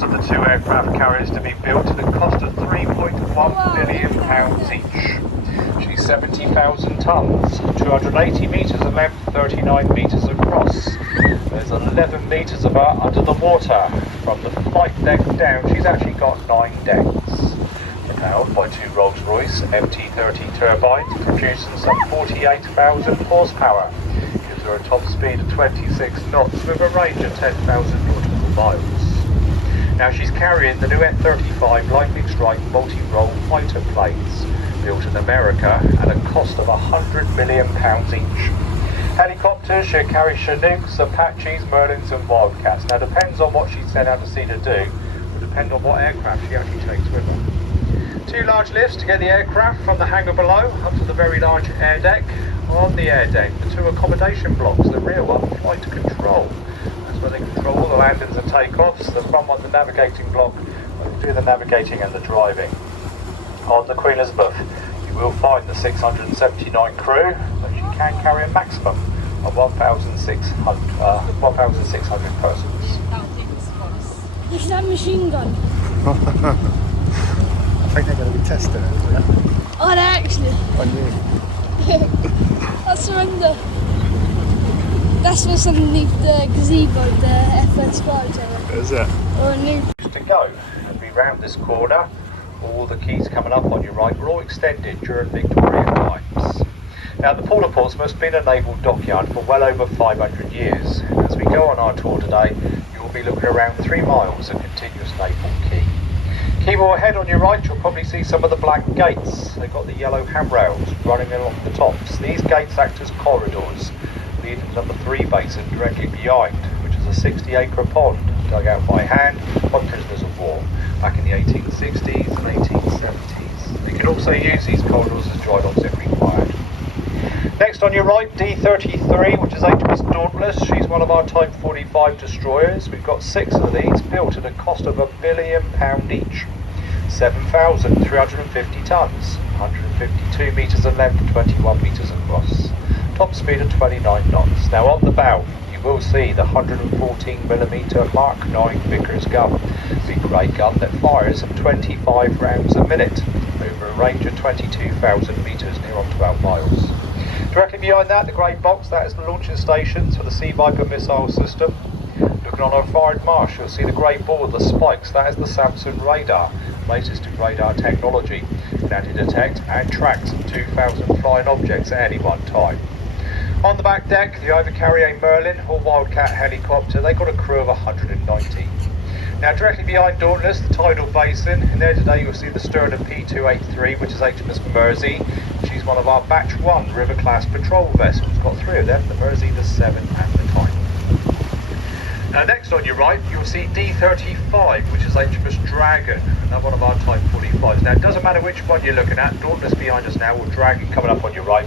first of the two aircraft carriers to be built at a cost of £3.1 billion each. She's 70,000 tonnes, 280 metres in length, 39 metres across. There's 11 metres of her under the water. From the flight deck down, she's actually got 9 decks. Propelled by two Rolls-Royce MT-30 turbines, producing some 48,000 horsepower. Gives her a top speed of 26 knots with a range of 10,000 nautical miles. Now she's carrying the new F-35 Lightning Strike multi-role fighter planes, built in America at a cost of £100 million each. Helicopters, she'll carry Chinooks, Apaches, Merlins and Wildcats. Now depends on what she's set out to sea to do, will depend on what aircraft she actually takes with her. Two large lifts to get the aircraft from the hangar below up to the very large air deck. On the air deck, the two accommodation blocks, the rear one, flight control. That's where they control all the landings and takeoffs. The front one, the navigating block, where they do the navigating and the driving. On the Queen Elizabeth, you will find the 679 crew, but you can carry a maximum of 1,600 persons. Look at that machine gun. I think they're going to be testing it, isn't it? Oh, they actually. On you. I surrender. That's what's underneath the gazebo, the F-35. Is it? Or a new. To go, as we round this corner, all the quays coming up on your right were all extended during Victorian times. Now the Port of Portsmouth has been a naval dockyard for well over 500 years. As we go on our tour today, you will be looking around 3 miles of continuous naval quay. Keep more ahead on your right, you'll probably see some of the black gates. They've got the yellow handrails running along the tops. These gates act as corridors, leading to number 3 basin directly behind, which is a 60-acre pond dug out by hand by prisoners of war back in the 1860s and 1870s. You can also use these corridors as dry docks if required. Next on your right, D-33, which is HMS Dauntless. She's one of our Type 45 destroyers. We've got 6 of these built at a cost of £1 billion each. 7,350 tonnes, 152 metres in length, 21 metres across. Top speed of 29 knots. Now on the bow, you will see the 114mm Mark 9 Vickers gun. Big grey gun that fires 25 rounds a minute over a range of 22,000 metres, near on 12 miles. Directly behind that, the grey box, that is the launching stations for the Sea Viper missile system. Looking on our forward marsh, you'll see the grey ball with the spikes, that is the Samson radar, latest in radar technology. Now to detect and track some 2,000 flying objects at any one time. On the back deck, you either carry a Merlin or Wildcat helicopter. They've got a crew of 190. Now directly behind Dauntless, the tidal basin, and there today you'll see the Sterner P283, which is HMS Mersey. She's one of our Batch 1 River class patrol vessels. We've got 3 of them, the Mersey, the 7 and the Titan. Now next on your right, you'll see D35, which is HMS Dragon, another one of our Type 45s. Now it doesn't matter which one you're looking at, Dauntless behind us now, or Dragon coming up on your right.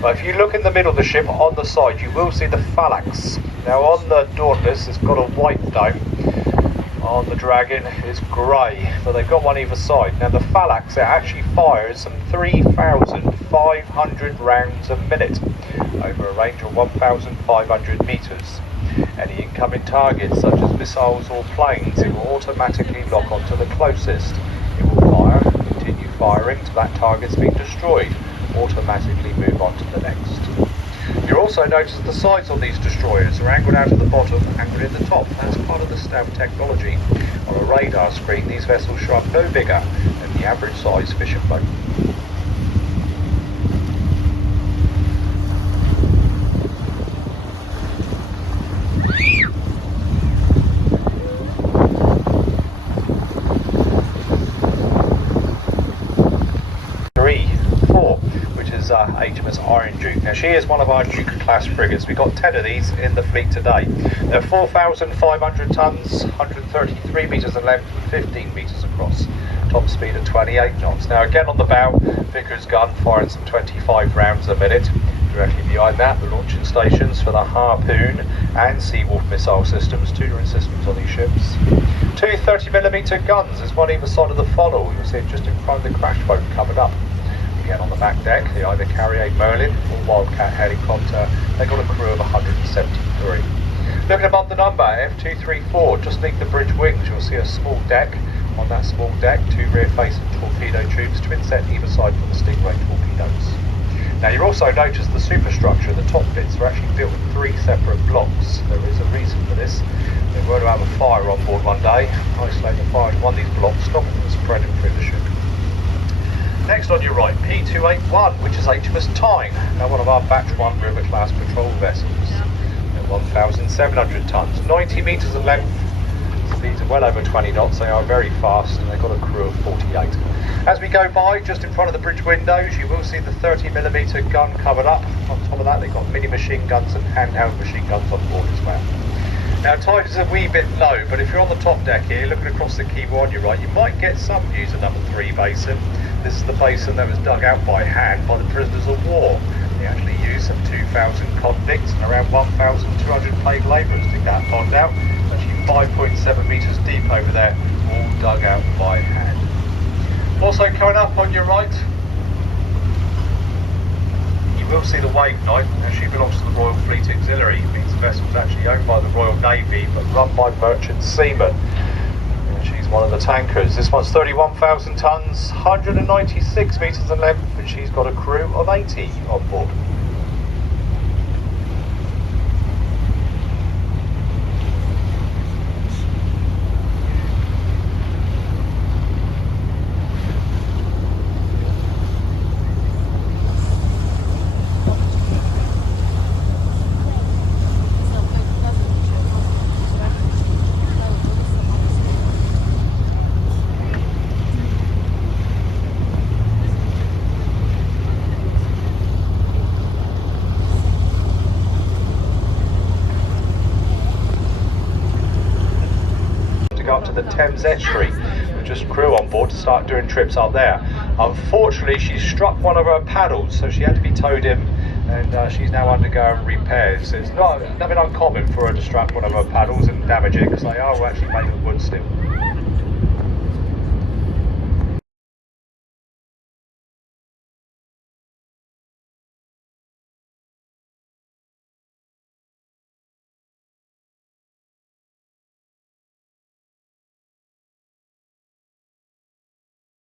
But if you look in the middle of the ship, on the side, you will see the phalanx. Now on the Dauntless, it's got a white dome. On the Dragon is grey, but they've got one either side. Now the phalanx, it actually fires some 3,500 rounds a minute over a range of 1,500 metres. Any incoming targets such as missiles or planes, it will automatically lock onto the closest. It will fire, continue firing till that target's been destroyed, automatically move on to the next. You'll also notice the sides on these destroyers are angled out at the bottom, angled in the top. That's part of the stealth technology. On a radar screen, these vessels show up no bigger than the average size fishing boat. HMS Iron Duke. Now she is one of our Duke class frigates. We've got 10 of these in the fleet today. They're 4,500 tonnes, 133 metres in length and 15 metres across. Top speed of 28 knots. Now again on the bow, Vickers gun firing some 25 rounds a minute. Directly behind that, the launching stations for the Harpoon and Seawolf missile systems, 2 different systems on these ships. 2 30mm guns, there's one either side of the funnel. You'll see it just in front of the crash boat coming up. Again on the back deck, they either carry a Merlin or Wildcat helicopter. They've got a crew of 173. Looking above the number, F234, just beneath the bridge wings, you'll see a small deck. On that small deck, 2 rear-facing torpedo tubes, twin set either side for the Stingray torpedoes. Now you also notice the superstructure, the top bits, are actually built in 3 separate blocks. There is a reason for this. They were to have a fire on board one day, isolate the fire in one of these blocks, stop it from spreading through the ship. Next on your right, P281, which is HMS Tyne, now one of our Batch 1 River class patrol vessels. They're 1,700 tonnes, 90 metres in length, speeds are well over 20 knots, they are very fast, and they've got a crew of 48. As we go by, just in front of the bridge windows, you will see the 30mm gun covered up. On top of that, they've got mini machine guns and handheld machine guns on board as well. Now, tide is a wee bit low, but if you're on the top deck here, looking across the quay on your right, you might get some views of number 3 basin. This is the basin that was dug out by hand by the prisoners of war. They actually used some 2,000 convicts and around 1,200 paid labourers to dig that pond out. Actually 5.7 metres deep over there, all dug out by hand. Also coming up on your right, you will see the Wave Knight. Now she belongs to the Royal Fleet Auxiliary. It means the vessel is actually owned by the Royal Navy but run by merchant seamen. And she's one of the tankers. This one's 31,000 tonnes, 196 metres in length, and she's got a crew of 80 on board. Go up to the Thames estuary, just crew on board to start doing trips up there. Unfortunately, she struck one of her paddles, so she had to be towed in, and she's now undergoing repairs. It's nothing uncommon for her to strike one of her paddles and damage it, because they are actually made of wood steel.